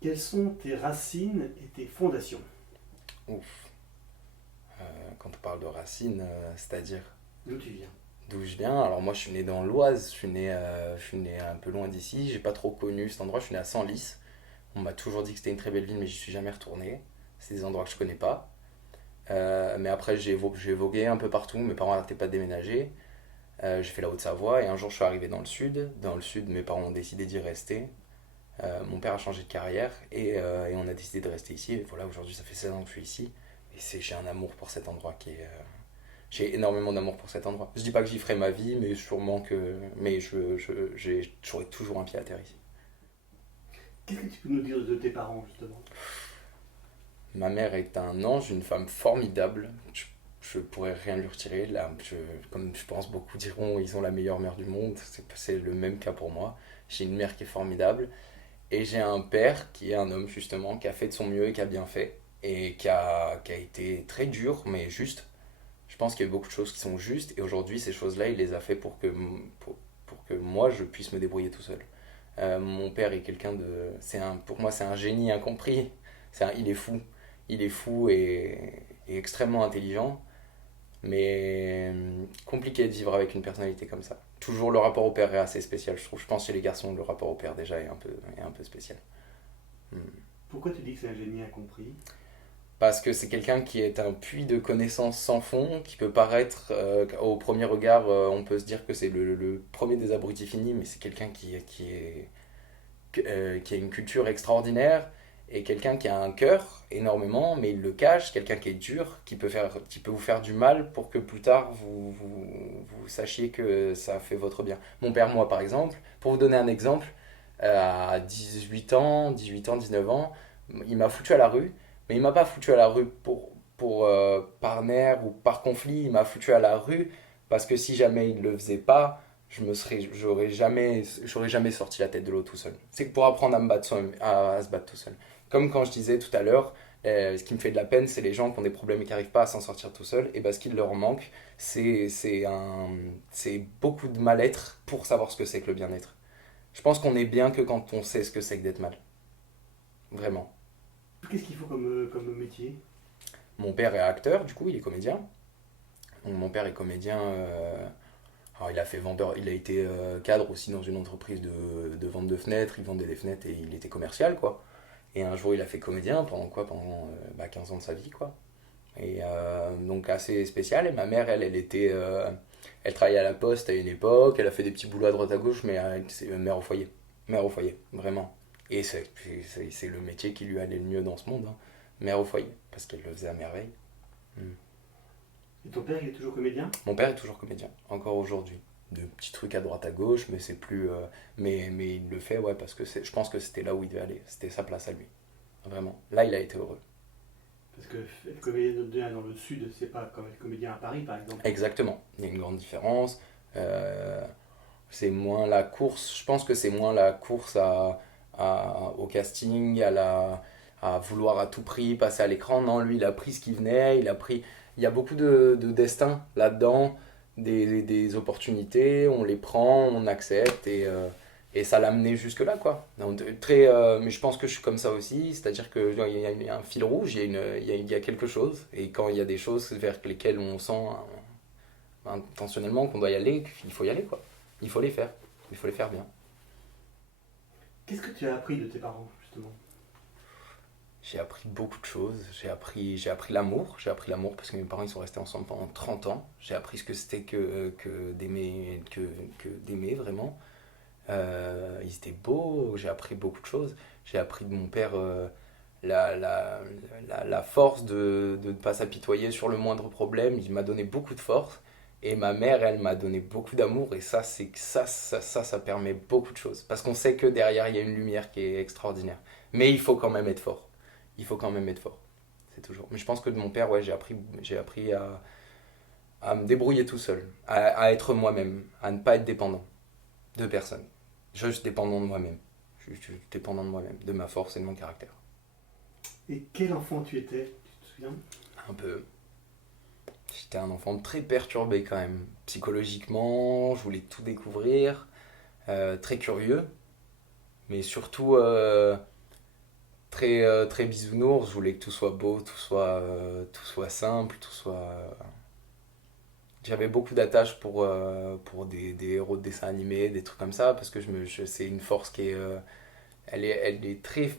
Quelles sont tes racines et tes fondations? Ouf. Quand on parle de racines, c'est-à-dire D'où tu viens? d'où je viens. Alors moi, je suis né dans l'Oise. Je suis né un peu loin d'ici. J'ai pas trop connu cet endroit. Je suis né à Senlis. On m'a toujours dit que c'était une très belle ville, mais j'y suis jamais retourné. C'est des endroits que je connais pas. Mais après, j'ai vogué un peu partout. Mes parents n'arrêtaient pas de déménager. J'ai fait la Haute-Savoie et un jour, je suis arrivé dans le sud. Dans le sud, mes parents ont décidé d'y rester. Mon père a changé de carrière et on a décidé de rester ici. Et voilà, aujourd'hui, ça fait 16 ans que je suis ici. Et j'ai un amour pour cet endroit qui est. J'ai énormément d'amour pour cet endroit. Je dis pas que j'y ferai ma vie, mais sûrement que. Mais j'aurai toujours un pied à terre ici. Qu'est-ce que tu peux nous dire de tes parents, justement? Ma mère est un ange, une femme formidable. Je pourrais rien lui retirer. Là, comme je pense beaucoup diront, ils ont la meilleure mère du monde. C'est le même cas pour moi. J'ai une mère qui est formidable. Et j'ai un père qui est un homme justement, qui a fait de son mieux et qui a bien fait. Et qui a été très dur, mais juste. Je pense qu'il y a eu beaucoup de choses qui sont justes. Et aujourd'hui, ces choses-là, il les a fait pour que moi, je puisse me débrouiller tout seul. Mon père est quelqu'un de... pour moi, c'est un génie incompris. Il est fou. Il est fou et extrêmement intelligent. Mais compliqué de vivre avec une personnalité comme ça. Toujours le rapport au père est assez spécial, je trouve. Je pense que chez les garçons, le rapport au père déjà est un peu spécial. Hmm. Pourquoi tu dis que c'est un génie incompris? Parce que c'est quelqu'un qui est un puits de connaissances sans fond, qui peut paraître, au premier regard, on peut se dire que c'est le premier des abrutis finis, mais c'est quelqu'un qui a une culture extraordinaire, et quelqu'un qui a un cœur énormément, mais il le cache, quelqu'un qui est dur, qui peut vous faire du mal pour que plus tard vous sachiez que ça fait votre bien. Mon père, moi par exemple, pour vous donner un exemple, à 18 ans, 19 ans, il m'a foutu à la rue, mais il m'a pas foutu à la rue par nerf ou par conflit, il m'a foutu à la rue parce que si jamais il le faisait pas, j'aurais jamais sorti la tête de l'eau tout seul. C'est pour apprendre à à se battre tout seul. Comme quand je disais tout à l'heure, ce qui me fait de la peine, c'est les gens qui ont des problèmes et qui n'arrivent pas à s'en sortir tout seuls. Et ce qu'il leur manque, c'est beaucoup de mal-être pour savoir ce que c'est que le bien-être. Je pense qu'on est bien que quand on sait ce que c'est que d'être mal. Vraiment. Qu'est-ce qu'il faut comme métier? Mon père est acteur, du coup, il est comédien. Donc mon père est comédien. Alors il a fait vendeur, il a été cadre aussi dans une entreprise de vente de fenêtres. Il vendait des fenêtres et il était commercial, quoi. Et un jour, il a fait comédien pendant quoi? Pendant 15 ans de sa vie, quoi. Et donc assez spécial. Et ma mère, elle travaillait à la poste à une époque. Elle a fait des petits boulots à droite à gauche, mais c'est mère au foyer. Mère au foyer, vraiment. Et c'est le métier qui lui allait le mieux dans ce monde, hein. Mère au foyer, parce qu'elle le faisait à merveille. Mm. Et ton père, il est toujours comédien? Mon père est toujours comédien, encore aujourd'hui. De petits trucs à droite à gauche, mais c'est plus. Mais il le fait, ouais, parce que je pense que c'était là où il devait aller. C'était sa place à lui. Vraiment. Là, il a été heureux. Parce que être comédien dans le sud, c'est pas comme être comédien à Paris, par exemple. Exactement. Il y a une grande différence. Euh, c'est moins la course. Je pense que c'est moins la course au casting, à vouloir à tout prix passer à l'écran. Non, lui, il a pris ce qui venait. Il y a beaucoup de destin là-dedans, des opportunités. On les prend, on accepte et ça l'a amené jusque-là, quoi. Donc, mais je pense que je suis comme ça aussi. C'est-à-dire qu'il y a un fil rouge, il y a quelque chose. Et quand il y a des choses vers lesquelles on sent intentionnellement qu'on doit y aller, il faut y aller, quoi. Il faut les faire. Il faut les faire bien. Qu'est-ce que tu as appris de tes parents, justement? J'ai appris beaucoup de choses. J'ai appris l'amour. J'ai appris l'amour parce que mes parents ils sont restés ensemble pendant 30 ans. J'ai appris ce que c'était que d'aimer vraiment. Ils étaient beaux. J'ai appris beaucoup de choses. J'ai appris de mon père la, la, la force de ne pas s'apitoyer sur le moindre problème. Il m'a donné beaucoup de force. Et ma mère, elle m'a donné beaucoup d'amour. Et ça, c'est que ça permet beaucoup de choses. Parce qu'on sait que derrière, il y a une lumière qui est extraordinaire. Mais il faut quand même être fort. Il faut quand même être fort. C'est toujours. Mais je pense que de mon père, ouais, j'ai appris à me débrouiller tout seul, à être moi-même, à ne pas être dépendant de personne. Je suis dépendant de moi-même. Je suis dépendant de moi-même, de ma force et de mon caractère. Et quel enfant tu étais, tu te souviens? Un peu. J'étais un enfant très perturbé quand même. Psychologiquement, je voulais tout découvrir. Très curieux. Mais surtout très bisounours. Je voulais que tout soit beau, tout soit simple, tout soit. J'avais beaucoup d'attaches pour des héros de dessins animés, des trucs comme ça, parce que c'est une force qui est. Elle est très.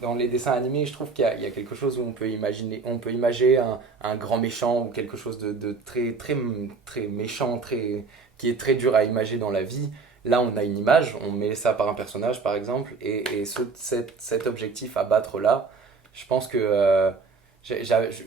Dans les dessins animés, je trouve qu'il y a quelque chose où on peut imaginer un grand méchant ou quelque chose de très méchant, qui est très dur à imager dans la vie. Là, on a une image, on met ça par un personnage, par exemple, et cet objectif à battre là, je pense que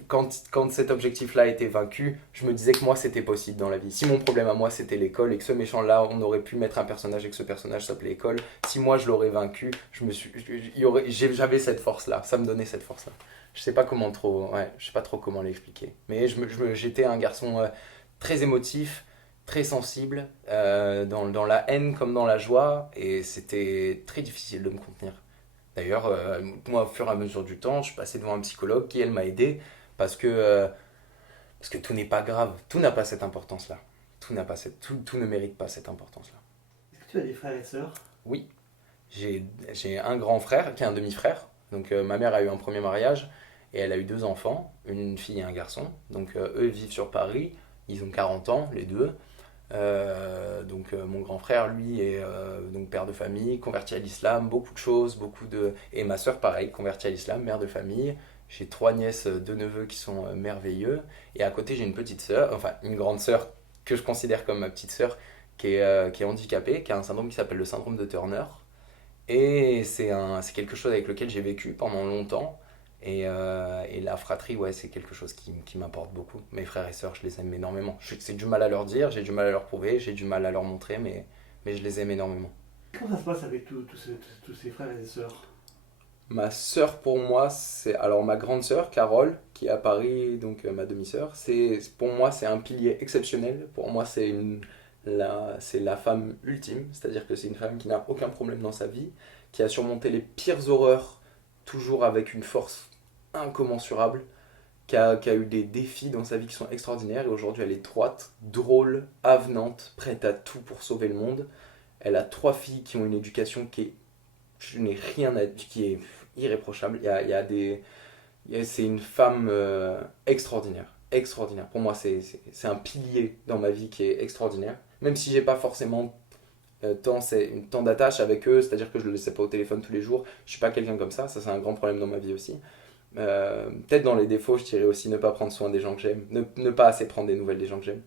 quand cet objectif-là a été vaincu, je me disais que moi, c'était possible dans la vie. Si mon problème à moi, c'était l'école, et que ce méchant-là, on aurait pu mettre un personnage et que ce personnage s'appelait école, si moi, je l'aurais vaincu, j'avais cette force-là, ça me donnait cette force-là. Je sais pas comment trop, ouais, je sais pas trop comment l'expliquer. Mais j'étais un garçon très émotif, très sensible, dans la haine comme dans la joie, et c'était très difficile de me contenir. D'ailleurs, moi, au fur et à mesure du temps, je suis passé devant un psychologue qui, elle, m'a aidé parce parce que tout n'est pas grave. Tout n'a pas cette importance-là. Tout ne mérite pas cette importance-là. Est-ce que tu as des frères et sœurs? Oui, j'ai un grand frère qui est un demi-frère. Donc, ma mère a eu un premier mariage et elle a eu deux enfants, une fille et un garçon. Donc, eux vivent sur Paris. Ils ont 40 ans, les deux. Mon grand frère, lui, est donc père de famille, converti à l'islam, beaucoup de choses, Et ma sœur, pareil, convertie à l'islam, mère de famille. J'ai trois nièces, deux neveux qui sont merveilleux. Et à côté, j'ai une petite sœur, enfin une grande sœur que je considère comme ma petite sœur, qui est handicapée, qui a un syndrome qui s'appelle le syndrome de Turner. Et c'est quelque chose avec lequel j'ai vécu pendant longtemps. Et la fratrie, ouais, c'est quelque chose qui m'importe beaucoup. Mes frères et sœurs, je les aime énormément. C'est du mal à leur dire, j'ai du mal à leur prouver, j'ai du mal à leur montrer, mais je les aime énormément. Comment ça se passe avec tous ces frères et sœurs? Ma sœur, pour moi, c'est. Alors, ma grande sœur, Carole, qui est à Paris, donc ma demi-sœur, pour moi, c'est un pilier exceptionnel. Pour moi, c'est la femme ultime. C'est-à-dire que c'est une femme qui n'a aucun problème dans sa vie, qui a surmonté les pires horreurs, toujours avec une force incommensurable, qui a eu des défis dans sa vie qui sont extraordinaires, et aujourd'hui elle est droite, drôle, avenante, prête à tout pour sauver le monde. Elle a trois filles qui ont une éducation je n'ai rien à dire, qui est irréprochable. Il y a c'est une femme extraordinaire, extraordinaire. Pour moi, c'est un pilier dans ma vie qui est extraordinaire. Même si j'ai pas forcément tant d'attache avec eux, c'est-à-dire que je le laissais pas au téléphone tous les jours. Je suis pas quelqu'un comme ça c'est un grand problème dans ma vie aussi. Peut-être dans les défauts, je dirais aussi ne pas prendre soin des gens que j'aime, ne pas assez prendre des nouvelles des gens que j'aime.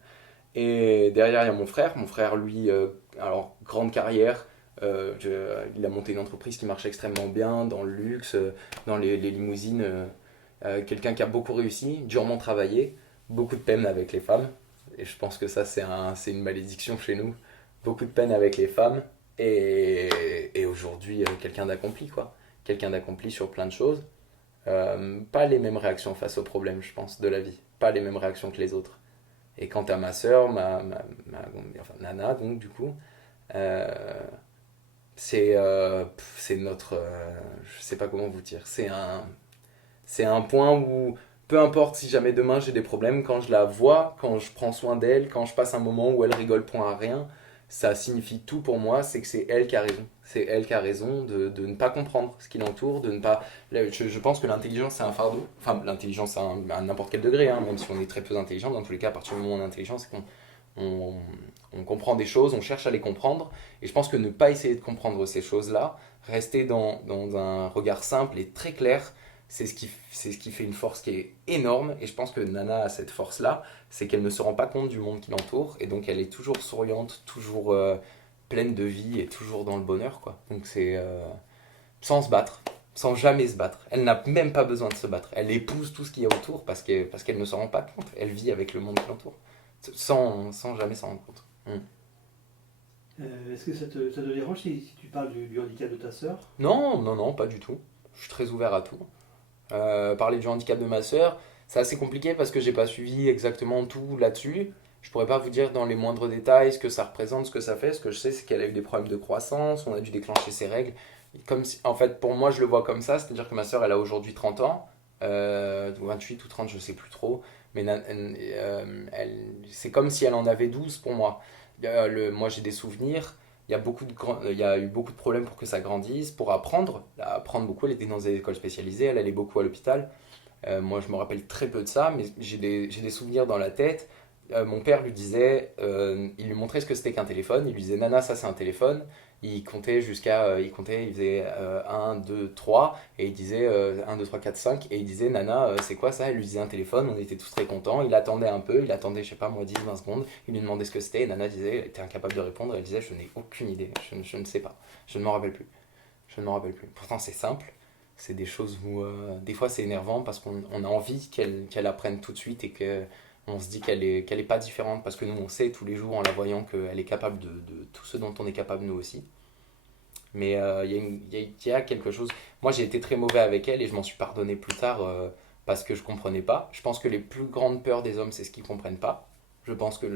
Et derrière, il y a mon frère lui, alors grande carrière, il a monté une entreprise qui marche extrêmement bien dans le luxe, dans les limousines, quelqu'un qui a beaucoup réussi, durement travaillé, beaucoup de peine avec les femmes, et je pense que ça c'est une malédiction chez nous, beaucoup de peine avec les femmes, et aujourd'hui quelqu'un d'accompli quoi, quelqu'un d'accompli sur plein de choses. Pas les mêmes réactions face aux problèmes, je pense, de la vie. Pas les mêmes réactions que les autres. Et quant à ma sœur, enfin, Nana, donc, du coup, euh, c'est notre. Je sais pas comment vous dire. C'est un point où, peu importe si jamais demain j'ai des problèmes, quand je la vois, quand je prends soin d'elle, quand je passe un moment où elle rigole point à rien, ça signifie tout pour moi, c'est que c'est elle qui a raison. C'est elle qui a raison de ne pas comprendre ce qui l'entoure, de ne pas. Je pense que l'intelligence c'est un fardeau. Enfin, l'intelligence à n'importe quel degré, hein, même si on est très peu intelligent, dans tous les cas, à partir du moment où on est intelligent, c'est qu'on on, on comprend des choses, on cherche à les comprendre. Et je pense que ne pas essayer de comprendre ces choses-là, rester dans un regard simple et très clair, c'est ce qui fait une force qui est énorme. Et je pense que Nana a cette force-là, c'est qu'elle ne se rend pas compte du monde qui l'entoure. Et donc elle est toujours souriante, toujours pleine de vie et toujours dans le bonheur, quoi. Donc c'est sans se battre, sans jamais se battre. Elle n'a même pas besoin de se battre. Elle épouse tout ce qu'il y a autour parce qu'elle ne se rend pas compte. Elle vit avec le monde qui l'entoure, sans jamais s'en rendre compte. Est-ce que ça te dérange si tu parles du handicap de ta sœur? Non, non, non, pas du tout. Je suis très ouvert à tout. Parler du handicap de ma sœur, c'est assez compliqué parce que j'ai pas suivi exactement tout là-dessus. Je pourrais pas vous dire dans les moindres détails ce que ça représente, ce que ça fait. Ce que je sais, c'est qu'elle a eu des problèmes de croissance, on a dû déclencher ses règles. En fait, pour moi, je le vois comme ça, c'est-à-dire que ma sœur, elle a aujourd'hui 30 ans, 28 ou 30, je sais plus trop, mais c'est comme si elle en avait 12 pour moi. Moi, j'ai des souvenirs. il y a eu beaucoup de problèmes pour que ça grandisse, pour apprendre beaucoup. Elle était dans des écoles spécialisées, elle allait beaucoup à l'hôpital. Moi, je me rappelle très peu de ça, mais j'ai des souvenirs dans la tête. Mon père lui disait, il lui montrait ce que c'était qu'un téléphone. Il lui disait, Nana, ça c'est un téléphone. Il comptait il faisait 1, 2, 3, et il disait 1, 2, 3, 4, 5, et il disait, Nana, c'est quoi ça? Elle lui disait un téléphone, on était tous très contents. Il attendait un peu, il attendait, je sais pas moi, 10, 20 secondes. Il lui demandait ce que c'était, et Nana disait, elle était incapable de répondre. Elle disait, je n'ai aucune idée, je ne sais pas, je ne m'en rappelle plus. Je ne m'en rappelle plus. Pourtant, c'est simple. C'est des choses où, des fois, c'est énervant parce qu'on a envie qu'elle apprenne tout de suite et que on se dit qu'elle est pas différente parce que nous, on sait tous les jours en la voyant qu'elle est capable de tout ce dont on est capable nous aussi. Mais il y a quelque chose. Moi, j'ai été très mauvais avec elle et je m'en suis pardonné plus tard parce que je comprenais pas. Je pense que les plus grandes peurs des hommes, c'est ce qu'ils comprennent pas. Je pense que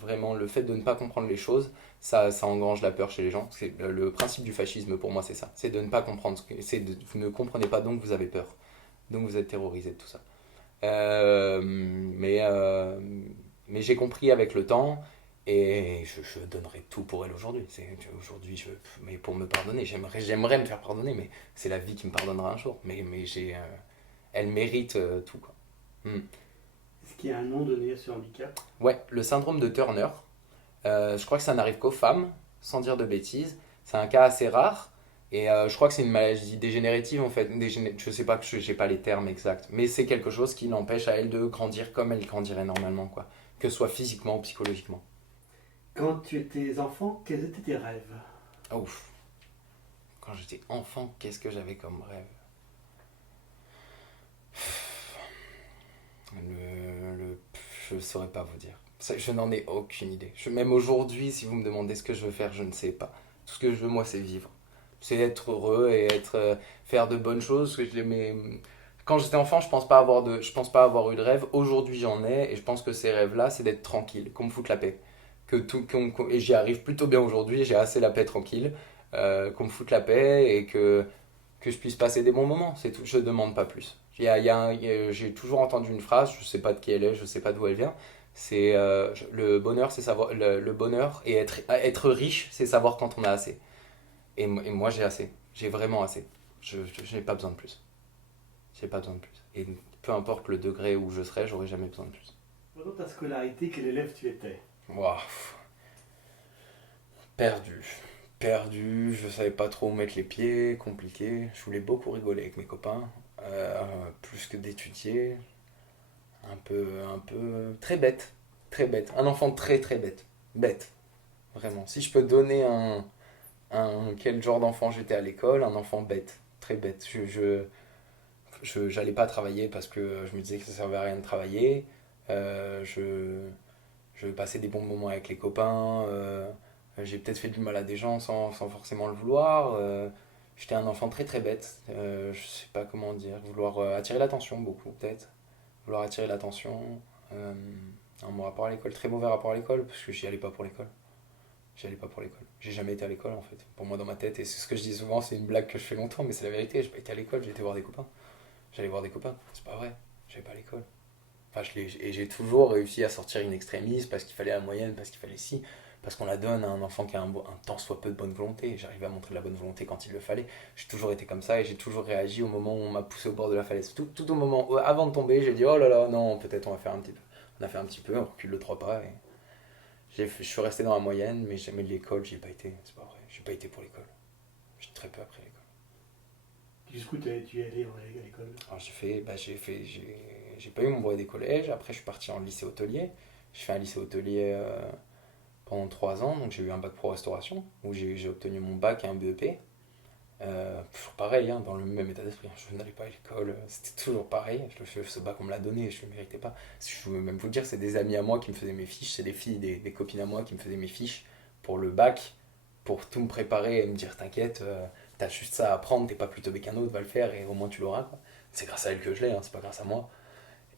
vraiment, le fait de ne pas comprendre les choses, ça engrange la peur chez les gens. C'est le principe du fascisme pour moi, c'est ça. C'est de ne pas comprendre. Vous ne comprenez pas, donc vous avez peur. Donc vous êtes terrorisé de tout ça. Euh, mais euh, mais j'ai compris avec le temps et je donnerai tout pour elle aujourd'hui. Aujourd'hui, mais pour me pardonner, j'aimerais me faire pardonner, mais c'est la vie qui me pardonnera un jour. Elle mérite tout, quoi. Hmm. Est-ce qu'il y a un nom donné à ce handicap? Ouais, le syndrome de Turner. Je crois que ça n'arrive qu'aux femmes, sans dire de bêtises. C'est un cas assez rare. Et je crois que c'est une maladie dégénérative en fait. Je sais pas, j'ai pas les termes exacts. Mais c'est quelque chose qui l'empêche à elle de grandir comme elle grandirait normalement, quoi. Que ce soit physiquement ou psychologiquement. Quand tu étais enfant, quels étaient tes rêves? Ouf. Quand j'étais enfant, qu'est-ce que j'avais comme rêve? Je saurais pas vous dire. Je n'en ai aucune idée. Même aujourd'hui, si vous me demandez ce que je veux faire, je ne sais pas. Tout ce que je veux, moi, c'est vivre. C'est être heureux et faire de bonnes choses. Mais quand j'étais enfant, je pense pas avoir eu de rêve. Aujourd'hui, j'en ai et je pense que ces rêves-là, c'est d'être tranquille, qu'on me foute la paix. Et j'y arrive plutôt bien aujourd'hui. J'ai assez la paix tranquille, qu'on me foute la paix et que je puisse passer des bons moments. C'est tout. Je demande pas plus. J'ai toujours entendu une phrase, je sais pas de qui elle est, je sais pas d'où elle vient. C'est le bonheur, c'est savoir le bonheur et être riche, c'est savoir quand on a assez. Et moi, j'ai assez. J'ai vraiment assez. Je n'ai pas besoin de plus. J'ai pas besoin de plus. Et peu importe le degré où je serai, j'aurai jamais besoin de plus. Pendant ta scolarité, quel élève tu étais? Waouh. Perdu. Perdu, je savais pas trop où mettre les pieds, compliqué. Je voulais beaucoup rigoler avec mes copains, plus que d'étudier. Un peu. Très bête. Très bête. Un enfant très très bête. Bête. Vraiment. Si je peux donner quel genre d'enfant j'étais à l'école, un enfant bête. Très bête. J'allais pas travailler parce que je me disais que ça servait à rien de travailler. Euh, je, je passais des bons moments avec les copains. J'ai peut-être fait du mal à des gens sans forcément le vouloir. J'étais un enfant très très bête. Je sais pas comment dire. Vouloir attirer l'attention beaucoup peut-être. Vouloir attirer l'attention. Euh, mon rapport à l'école, très mauvais rapport à l'école parce que j'y allais pas pour l'école. J'y allais pas pour l'école. J'ai jamais été à l'école en fait. Pour moi dans ma tête, et c'est ce que je dis souvent, c'est une blague que je fais longtemps, mais c'est la vérité. J'ai pas été à l'école, j'ai été voir des copains. J'allais voir des copains, c'est pas vrai. J'allais pas à l'école. Enfin, et j'ai toujours réussi à sortir une extrémiste parce qu'il fallait la moyenne, parce qu'il fallait ci, parce qu'on la donne à un enfant qui a un tant soit peu de bonne volonté. J'arrivais à montrer de la bonne volonté quand il le fallait. J'ai toujours été comme ça et j'ai toujours réagi au moment où on m'a poussé au bord de la falaise. Tout au moment, avant de tomber, j'ai dit oh là là, non, peut-être on va faire un petit peu. On a fait un petit peu, on recule le 3 pas et je suis resté dans la moyenne, mais jamais de l'école, j'y ai pas été. C'est pas vrai, j'ai pas été pour l'école. J'ai très peu appris à l'école. Jusqu'où tu es allé à l'école? Alors j'ai pas eu mon brevet des collèges. Après, je suis parti en lycée hôtelier. Je fais un lycée hôtelier pendant 3 ans. Donc, j'ai eu un bac pro restauration où j'ai obtenu mon bac et un BEP. Toujours pareil, hein, dans le même état d'esprit. Je n'allais pas à l'école. C'était toujours pareil. Ce bac, on me l'a donné. Je ne le méritais pas. Je veux même vous dire, c'est des amis à moi qui me faisaient mes fiches. C'est des filles, des copines à moi qui me faisaient mes fiches pour le bac, pour tout me préparer et me dire t'inquiète, t'as juste ça à apprendre, t'es pas plus teubé qu'un autre, va le faire et au moins tu l'auras, quoi. C'est grâce à elle que je l'ai, hein, c'est pas grâce à moi.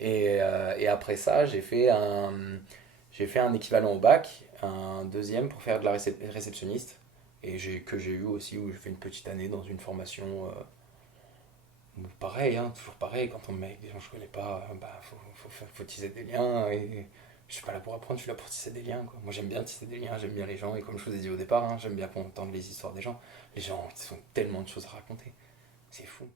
Et après ça, j'ai fait un équivalent au bac, un deuxième pour faire de la réceptionniste. Et que j'ai eu aussi, où j'ai fait une petite année dans une formation. Pareil, hein, toujours pareil, quand on me met avec des gens que je connais pas, bah, faut tisser des liens. Et Je suis pas là pour apprendre, je suis là pour tisser des liens, quoi. Moi, j'aime bien tisser des liens, j'aime bien les gens, et comme je vous ai dit au départ, hein, j'aime bien entendre les histoires des gens. Les gens, ils ont tellement de choses à raconter. C'est fou.